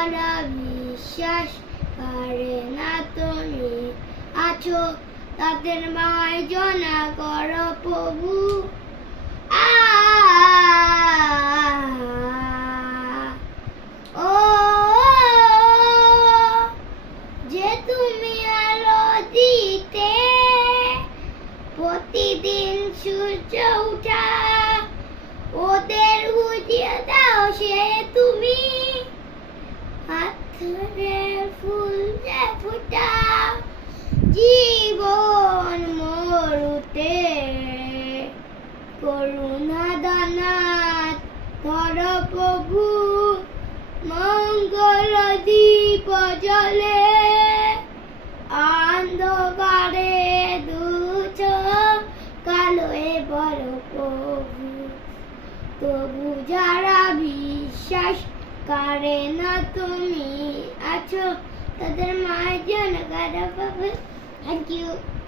যারা বিশ্বাস করে না তুমি আছো তাদের মার্জনা করো প্রভু। ও যে তুমি আলো দিতে প্রতিদিন সূর্য উঠা ওদের বুঝিয়ে দাও সে তুমি হাত ধরে ফুল যে ফুটাও জীবন মরুতে করুণা দানাত ধর প্রভু মঙ্গল দীপ জ্বলে অন্ধকারে দুচ কালোয় বড় প্রভু। তবু যারা বিশ্বাস করে না তুমি আছো তাদের মার্জনা করো প্রভু। Thank you.